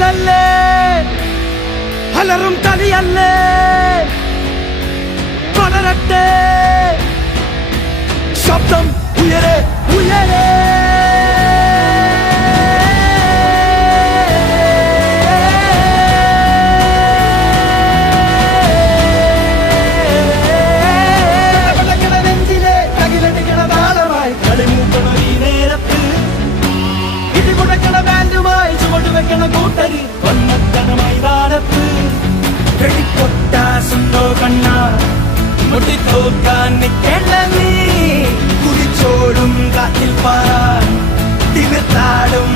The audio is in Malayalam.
കടലല്ലേ അലറും കലിയല്ലേ പടരട്ടെ ശബ്ദം ഉയരെ ഉയരെ നെഞ്ചിലെ തകിലടിക്കണ താളമായി കളിമൂക്കണ ഈ നേരത്ത് ഇടിമുടക്കണ ബാൻഡുമായി ചുവട് വെക്കണ കൂട്ടരി കൊന്നത്തണ മൈതാനത്ത് വെടിപ്പൊട്ടാസുണ്ടോ കണ്ണ മുട്ടിത്തോക്കാൻ നിൽക്കേണ്ട നീ കുതിച്ചോടും കാറ്റിൽ പാറാൻ തിമിർത്താടും